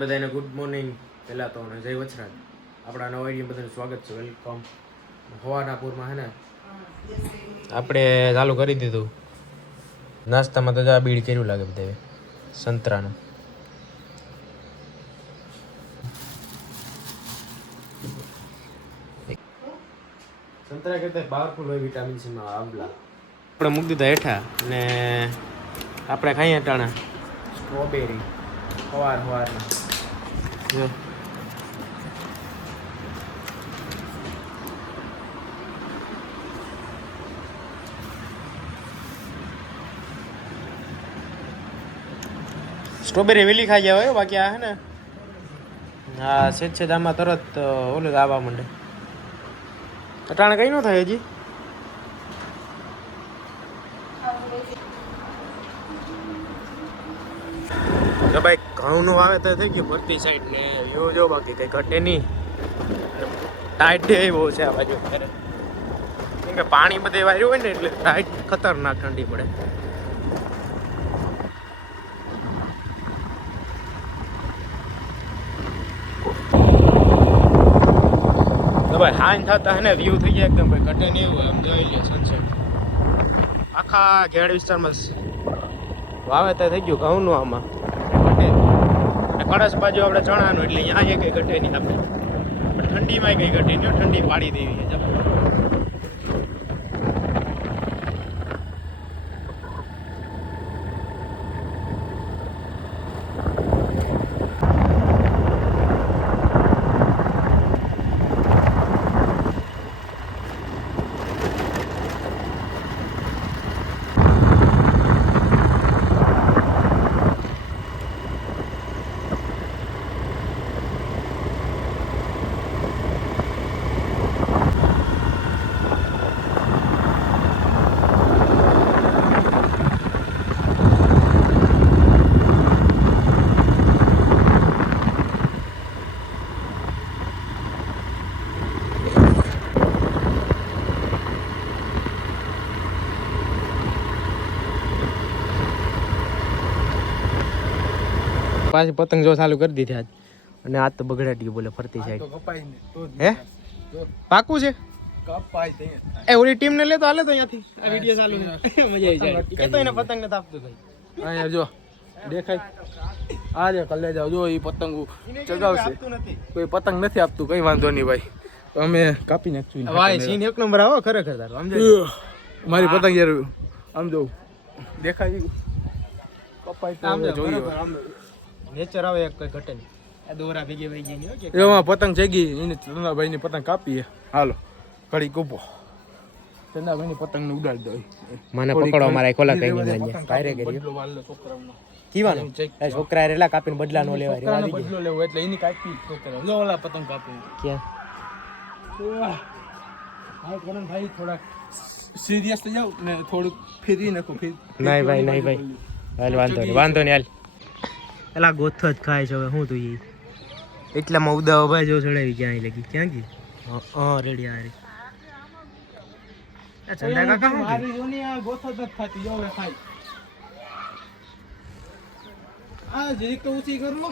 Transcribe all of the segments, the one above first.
બધાને good morning. પહેલાં તો જય વચરાજ. આપણા નવા આઈડિયા બધાનું સ્વાગત છે. વેલકમ. હવાના પૂરમાં હે ને આપણે ચાલુ કરી દીધું નાસ્તામાં. તો આ બીડ કર્યું લાગે બધા સંતરાનું. સંતરા કરતા પાવરફુલ હોય વિટામિન સીમાં આંબલા. આપણે મૂકી દીધા હેઠા અને આપણે ખાઈએ ટાણા સ્ટ્રોબેરી સવારના. સ્ટ્રોબેરી વેલી ખાઈ ગયા હોય બાકી આ હે ને હા છે આમાં તરત ઓલું આવવા માંડે. અટાણે કઈ ન થાય હજી. તો ભાઈ ઘઉંનું વાવેતર થઈ ગયું ભરતી સાઈડ ને વ્યૂ જો બાકી કઈ ઘટે નહીં. ટાઈટ બહુ છે આ બાજુ અત્યારે કેમ કે પાણી બધે વાર્યું હોય ને એટલે ટાઈટ ખતરનાક ઠંડી પડે. તો ભાઈ હાન થતા હે ને વ્યૂ થઈ ગયા એકદમ ભાઈ ઘટે નહીં એવું આમ જોઈ લે સનસેટ. આખા ઘેડ વિસ્તારમાં વાવેતર થઈ ગયું ઘઉંનું આમાં. કળશ બાજુ આપણે ચણાનું એટલે અહીંયા કઈ ઘટે નહીં. આપણે ઠંડીમાં કઈ ઘટે નહીં. ઠંડી પાડી દેવી છે. પાછી પતંગ જો ચાલુ કરી દીધી આજ અને આજ તો બગડાટી બોલે ફરતી સાઈડ. હે પાકું છે એ ઓલી ટીમ ને લેતો હાલે તો અહીંયાથી આ વિડિયો ચાલુ મજા આવી જાય. કે તો એને પતંગ ને તાપતું ભાઈ અહીંયા જો દેખાય આ જે કલે જાવ જો એ પતંગ ચગાવશે. કોઈ પતંગ નથી આપતું કઈ વાંધો નહીં ભાઈ અમે કાપી નાખશું ભાઈ. સીન એક નંબર આવો ખરેખર તારો આમ મારી પતંગ યાર આમ જો દેખાય કપાઈ તો જોઈએ નેચર આવે એક કઈ ઘટે નહીં. આ દોરા ભેગી વહી ગઈ નહીં. એમાં પતંગ જગી એને ચંદાભાઈ ની પતંગ કાપીએ. હાલો ઘડી કૂપો ચંદાભાઈ ની પતંગ ને ઉડાડી દો. મને પકડો મારા ખોલા કઈ નહીં કાયરે કરી કીવાનું એ છોકરા રેલા કાપીને બદલા નો લેવાય રેવા દીધી બદલો લેવો એટલે એની કાપી છોકરા લો ઓલા પતંગ કાપી ક્યાં હા કરણ ભાઈ થોડા સિરિયસ થઈ જાવ ને થોડું ફેરી નાખો ફેર. નહીં ભાઈ નહીં ભાઈ હાલ વાંધો નહીં વાંધો નહીં હાલ. એલા ગોથો જ ખાય છે હવે હું તું એ એટલામાં ઉદાવો ભાઈ જો ચડાવી ક્યાં લગી ક્યાં ગઈ. હા રેડી આ રે ચંદા કાકા મારી જોની આ ગોથો જ ખાતી જો હવે ખાય. આ જરીક તો ઊંચી કર લો.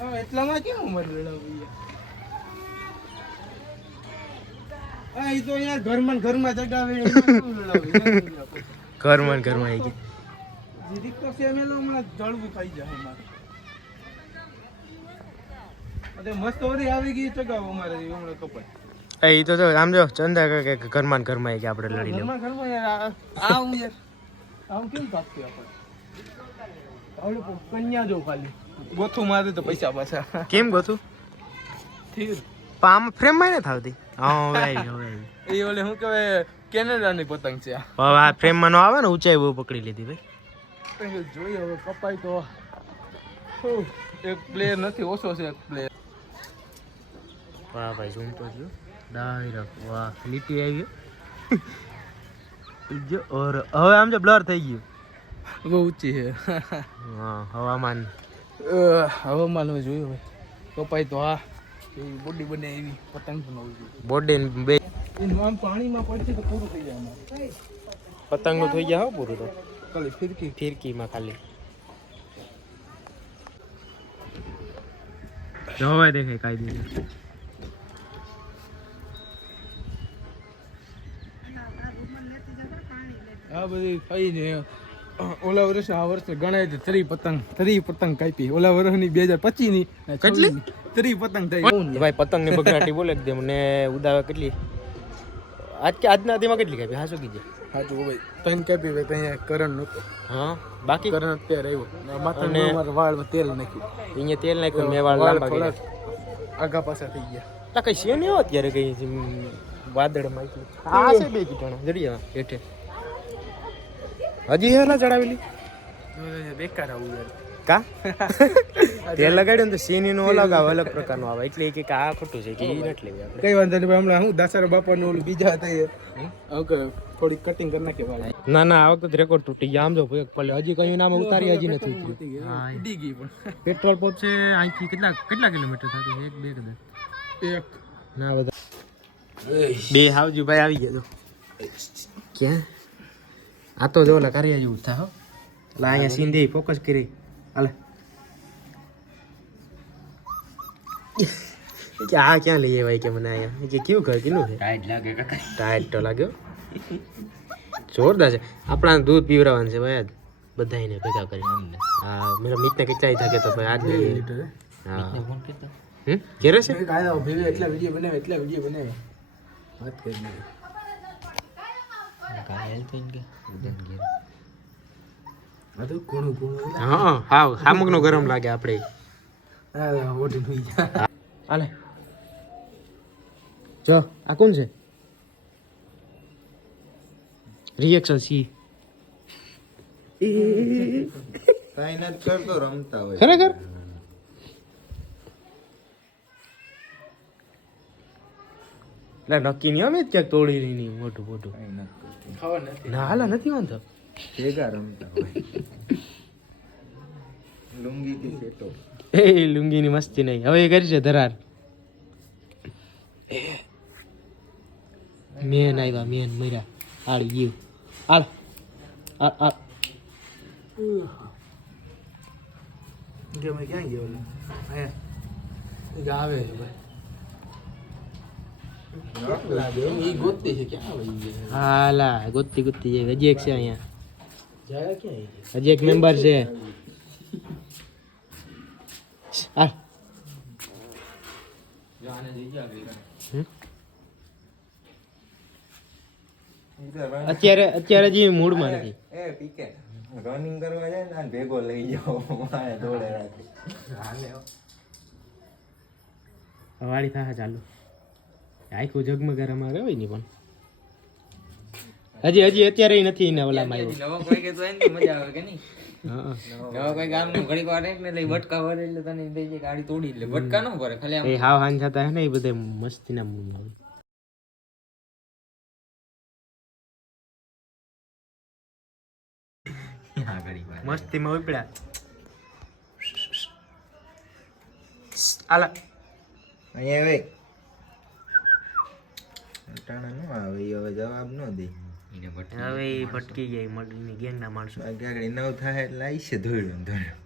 આ એટલામાં કેમ ઉમર લડાવી આ ઈ તો યાર ઘરમાં જગાવે ઘરમાં આવી ગઈ. જરીક તો સેમેલો હમણાં જળવું ખાઈ જાય અમારે. અરે મસ્ત ઓરી આવી ગઈ ચગાવો અમારે હમણાં કપાય. એ તો આમ જો ચંદા કાકા કે ઘરમાં આવી ગયા આપણે લડી લેવું. ઘરમાં યાર આવું યાર આમ કેમ કાપતી આપણે આવડે કન્યા જો ખાલી ગોથું મારે તો પૈસા પાછા કેમ ગોતું થીર પામ ફ્રેમ માં ને થાવતી. હા હવે એ ઓલે શું કહેવાય કેનેડાની પતંગ છે હવે આ ફ્રેમ માં નો આવે ને ઊંચાઈ બહુ પકડી લીધી ભાઈ. જોઈએ હવે કપાય તો એક પ્લેયર નથી ઓછો છે એક પ્લેયર. વાહ ભાઈ ઝૂમ તો જો ડાયરેક્ટ વાહ લીટી આવી જો ઓર હવે આમ જો બ્લર થઈ ગયું બહુ ઊંચી છે. હા હવામાન હવામાન જોયું હવે કપાય તો હા બોડી બને એવી પતંગ બનાવવી બોડી બે એનું આમ પાણીમાં પડશે તો પૂરું થઈ જાય અમારે. પતંગનું થઈ ગયા હો પૂરું તો ખાલી ફિરકી ફિરકીમાં ખાલી હવે દેખાય કાંઈ દીધું. આ બધી ખાઈને ઓલા વર્ષે આ વર્ષે ગણાય છે 3 પતંગ કાપી. ઓલા વર્ષની 2025 ની કેટલી? 3 પતંગ થઈ. ભાઈ પતંગ ની બગડાટી બોલે એકદમ ને ઉદાવે કેટલી આજના દીમાં કેટલી કાપી? હા શું કીધે? સાચું ભાઈ 3 કાપી ભાઈ ત્યાં કરણ નતો. હા બાકી કરણ અત્યારે આવ્યો માથામાં અમારા વાળમાં તેલ નાખ્યું. અહીંયા તેલ નાખ્યું મેં વાળ લાંબા કર્યા. આગા પાછા થઈ ગયા. તા કઈ છે નહીં અત્યારે કઈ વાદળમાં આ છે બે કીટાણા જડિયા હેઠે હજી હેલા ચડાવેલી બેકાર આવું યાર કા તેલ લગાડ્યું ને તો સીની નો અલગ આવે અલગ પ્રકારનો આવે એટલે કે આ ખોટું છે કે એ નથી લેવી આપણે. કઈ વાંધો નહીં હમણાં હું દાસારા બાપાનું ઓલું બીજા હતા એ ઓકે થોડી કટિંગ કરી નાખે વાળ. ના ના આ વખતે રેકોર્ડ તૂટી ગયા આમ જો ભલે હજી કયું નામ ઉતારી હજી નથી ઉતરી. ઉડી ગઈ પણ પેટ્રોલ પંપ છે અહીંથી કેટલા કિલોમીટર થતું છે? 1 2 કદાચ એક ના બધા બે હાવજી ભાઈ આવી ગયા તો ક્યાં આ તો જો લા કર્યા જેવું થાય હો. લા અહીંયા સીન ફોકસ કરી હાલે કે આ ક્યાં લઈએ ભાઈ કે મને અહીંયા કે કેવું ઘર કેટલું છે? ટાઈટ લાગે કાકા. ટાઈટ તો લાગ્યો જોરદાર છે. આપણા દૂધ પીવરાવાનું છે ભાઈ આજ બધાને ભેગા કરી. હા મેરા મિતને કેટલાય થાકે તો ભાઈ આજ હા ફોન કરતો કેરે છે કાયદા ભેગે એટલા વિડિયો બનાવે વાત કરી લે કાય હેલ્થ ઇન કે ઉદન ગેર બધું કોણું હા હા સામુકનો ગરમ લાગે આપણે હા ઓટી થઈ ગયા. હાલે જો આ કોણ છે? રિએક્શન સી કાઈ નથી કરતો રમતા હોય ખરેખર એટલે નક્કી નહીં આવે ક્યાંક તોડી નહીં મોટું મોટું કાઈ નથી કરતો ખબર નથી ના હાલા નથી વાંધો. ભેગા રમતા હોય લુંગી થી સેટો એ લુંગીની મસ્તી નહીં હવે એ કરી છે ધરાર. મેન આવ્યા મેન મર્યા આળ ગયું આળ આળ આળ કે મેં ક્યાં ગયો અહીંયા આવે ભાઈ ઈ ગોતતી છે ક્યાં આવે ઈ હાલા ગોતી ગોતી જાય. હજી એક છે અહીંયા જાય ક્યાં હજી એક મેમ્બર છે. હાલ અત્યારે હજી મૂડમાં નથી. એ પીકે રનિંગ કરવા જાય ને ભેગો લઈ જાઓ મારે દોડે રાખે વાળી થાય ચાલુ આખું જગમગાર અમારે હોય ને પણ હજી અત્યારે નથી ને ઓલામાં આવ્યો. નવો કોઈ કે તો એની મજા આવે કે નહીં? હા નવો કોઈ ગામ નું ઘડીક વાર એક ને લઈ બટકા ભરે એટલે તને દઈ જાય ગાડી તોડી એટલે બટકા ન ભરે ખાલી આમ એ હાવ હાન થતા હે ને એ બધે મસ્તીના મૂડમાં હોય. હા ઘડી વાર મસ્તીમાં ઉપડ્યા આલા અહીંયા ભાઈ અટાણા નો આવે ઈ હવે જવાબ ન દે એને બટકા હવે એ ભટકી જાય મડની ગેંગના માણસો. આગળ નવ થાય એટલે આવી છે ધોઈડું ધોઈડું